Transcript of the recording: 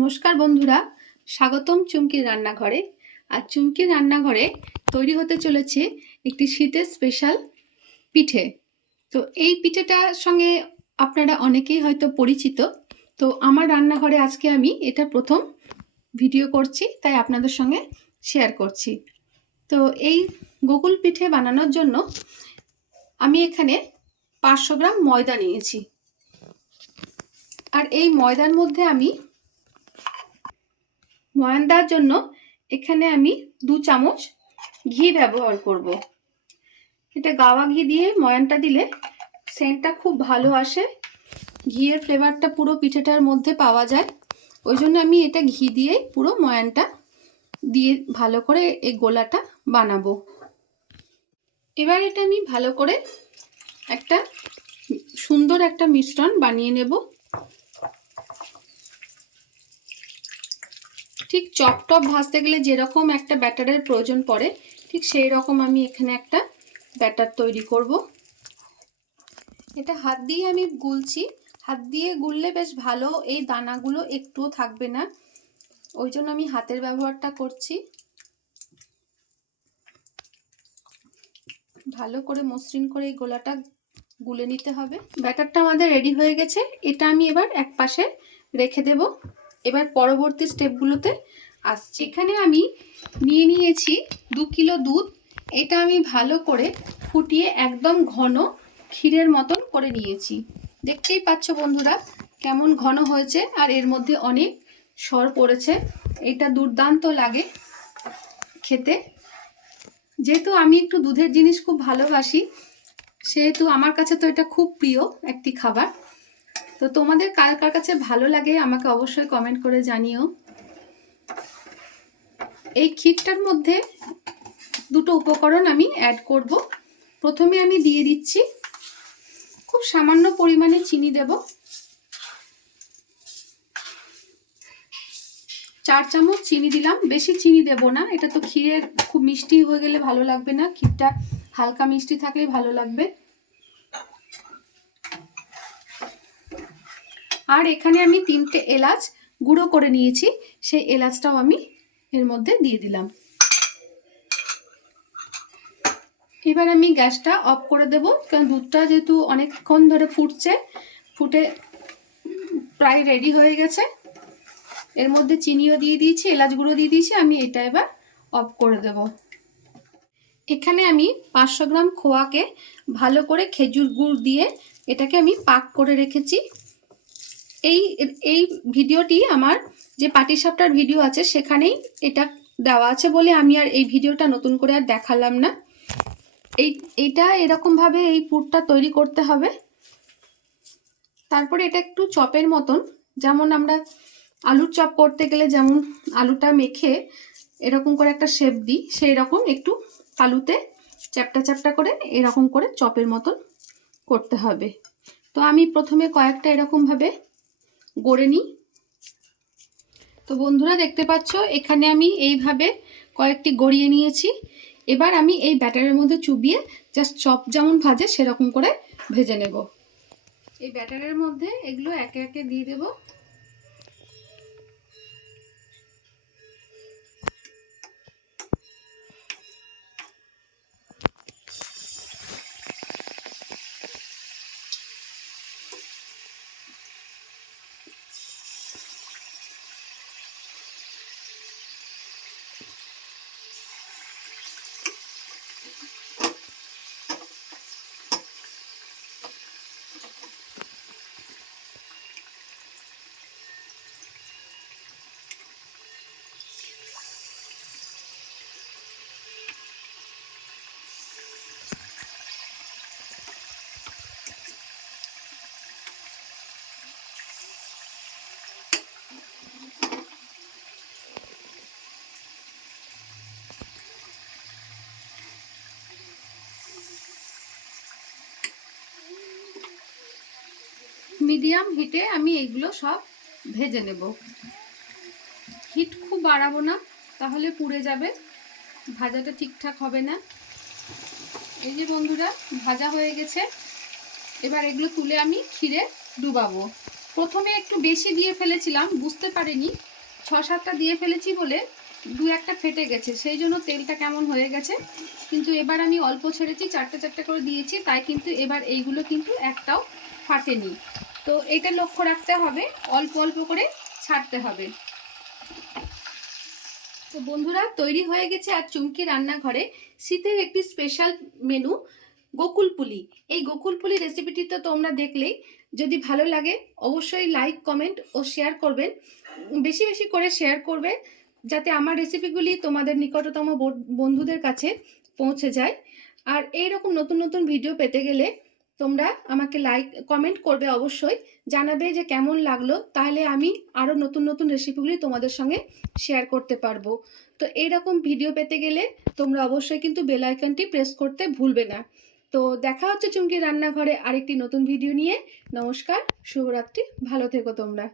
নমস্কার বন্ধুরা, স্বাগতম চুমকির রান্নাঘরে। আর চুমকির রান্নাঘরে তৈরি হতে চলেছে একটি শীতের স্পেশাল পিঠে। তো এই পিঠেটার সঙ্গে আপনারা অনেকেই হয়তো পরিচিত। তো আমার রান্নাঘরে আজকে আমি এটা প্রথম ভিডিও করছি, তাই আপনাদের সঙ্গে শেয়ার করছি। তো এই গোকুল পিঠে বানানোর জন্য আমি এখানে 500 গ্রাম ময়দা নিয়েছি। আর এই ময়দার মধ্যে আমি ময়ান দেওয়ার জন্য এখানে আমি 2 চামচ ঘি ব্যবহার করব। এটা গাওয়া ঘি দিয়ে ময়ানটা দিলে সেন্টটা খুব ভালো আসে, ঘিয়ের ফ্লেভারটা পুরো পিঠেটার মধ্যে পাওয়া যায়। ওই জন্য আমি এটা ঘি দিয়েই পুরো ময়ানটা দিয়ে ভালো করে এই গোলাটা বানাবো। এবার এটা আমি ভালো করে একটা সুন্দর একটা মিশ্রণ বানিয়ে নেব। ঠিক চপটপ ভাজতে গেলে যেরকম একটা ব্যাটারের প্রয়োজন পড়ে, ঠিক সেই রকম আমি এখানে একটা ব্যাটার তৈরি করব। এটা হাত দিয়ে আমি গুলছি। হাত দিয়ে গুললে বেশ ভালো, এই দানাগুলো একটুও থাকবে না, ওই জন্য আমি হাতের ব্যবহারটা করছি। ভালো করে মসৃণ করে এই গোলাটা গুলে নিতে হবে। ব্যাটারটা আমাদের রেডি হয়ে গেছে, এটা আমি এবার এক পাশে রেখে দেব। এবার পরবর্তী স্টেপগুলোতে আসছি। এখানে আমি নিয়ে নিয়েছি 2 কিলো দুধ। এটা আমি ভালো করে ফুটিয়ে একদম ঘন ক্ষীরের মতন করে নিয়েছি। দেখতেই পাচ্ছ বন্ধুরা কেমন ঘন হয়েছে, আর এর মধ্যে অনেক সর পড়েছে। এটা দুর্দান্ত লাগে খেতে। যেহেতু আমি একটু দুধের জিনিস খুব ভালোবাসি, সেহেতু আমার কাছে তো এটা খুব প্রিয় একটি খাবার। তো তোমাদের কার কার কাছে ভালো লাগে আমাকে অবশ্যই কমেন্ট করে জানিও। এই ক্ষীরটার মধ্যে দুটো উপকরণ আমি অ্যাড করব। প্রথমে আমি দিয়ে দিচ্ছি খুব সামান্য পরিমাণে চিনি দেব। 4 চামচ চিনি দিলাম, বেশি চিনি দেব না, এটা তো ক্ষীরের খুব মিষ্টি হয়ে গেলে ভালো লাগবে না, ক্ষীরটা হালকা মিষ্টি থাকলেই ভালো লাগবে। আর এখানে আমি 3টে এলাচ গুঁড়ো করে নিয়েছি, সেই এলাচটাও আমি এর মধ্যে দিয়ে দিলাম। এবার আমি গ্যাসটা অফ করে দেব, কারণ দুধটা যেহেতু অনেকক্ষণ ধরে ফুটে প্রায় রেডি হয়ে গেছে। এর মধ্যে চিনিও দিয়ে দিয়েছি, এলাচ গুঁড়ো দিয়ে দিয়েছি, আমি এটা এবার অফ করে দেব। এখানে আমি 500 গ্রাম খোয়াকে ভালো করে খেজুর গুড় দিয়ে এটাকে আমি পাক করে রেখেছি। এই ভিডিওটি আমার যে পাটিসাপটার ভিডিও আছে সেখানেই এটা দেওয়া আছে বলে আমি আর এই ভিডিওটা নতুন করে আর দেখালাম না। এইটা এরকমভাবে এই পুরটা তৈরি করতে হবে। তারপরে এটা একটু চপের মতন, যেমন আমরা আলুর চপ করতে গেলে যেমন আলুটা মেখে এরকম করে একটা শেপ দিই, সেই রকম একটু আলুতে চ্যাপটা চ্যাপটা করে এরকম করে চপের মতন করতে হবে। তো আমি প্রথমে কয়েকটা এরকমভাবে গড়ে নিই। তো বন্ধুরা দেখতে পাচ্ছ এখানে আমি এইভাবে কয়েকটি গড়িয়ে নিয়েছি। এবার আমি এই ব্যাটারের মধ্যে চুবিয়ে জাস্ট চপ যেমন ভাজে সেরকম করে ভেজে নেব। এই ব্যাটারের মধ্যে এগুলো একে একে দিয়ে দেব। মিডিয়াম হিটে আমি এইগুলো সব ভেজে নেব। হিট খুব বাড়াবো না, তাহলে পুড়ে যাবে, ভাজাটা ঠিকঠাক হবে না। এই যে বন্ধুরা ভাজা হয়ে গেছে, এবার এগুলো তুলে আমি ক্ষীরে ডুবাবো। প্রথমে একটু বেশি দিয়ে ফেলেছিলাম, বুঝতে পারিনি, 6-7টা দিয়ে ফেলেছি বলে 2-1টা ফেটে গেছে, সেই জন্য তেলটা কেমন হয়ে গেছে। কিন্তু এবার আমি অল্প ছেড়েছি, 4টে করে দিয়েছি, তাই কিন্তু এবার এইগুলো কিন্তু একটাও ফাটেনি। তো এটা লক্ষ্য রাখতে হবে, অল্প অল্প করে ছাড়তে হবে। তো বন্ধুরা, তৈরি হয়ে গেছে আর চুমকি রান্নাঘরে শীতের একটি স্পেশাল মেনু, গোকুল পুলি। এই গোকুল পুলি রেসিপিটি তো তোমরা দেখলেই। যদি ভালো লাগে অবশ্যই লাইক, কমেন্ট ও শেয়ার করবেন। বেশি বেশি করে শেয়ার করবে, যাতে আমার রেসিপিগুলি তোমাদের নিকটতম বন্ধুদের কাছে পৌঁছে যায়। আর এই রকম নতুন নতুন ভিডিও পেতে গেলে তোমরা আমাকে লাইক, কমেন্ট করবে, অবশ্যই জানাবে যে কেমন লাগলো, তাহলে আমি আরও নতুন নতুন রেসিপিগুলি তোমাদের সঙ্গে শেয়ার করতে পারবো। তো এইরকম ভিডিও পেতে গেলে তোমরা অবশ্যই কিন্তু বেল আইকনটি প্রেস করতে ভুলবে না। তো দেখা হচ্ছে চুমকি রান্নাঘরে আরেকটি নতুন ভিডিও নিয়ে। নমস্কার, শুভরাত্রি, ভালো থেকো তোমরা।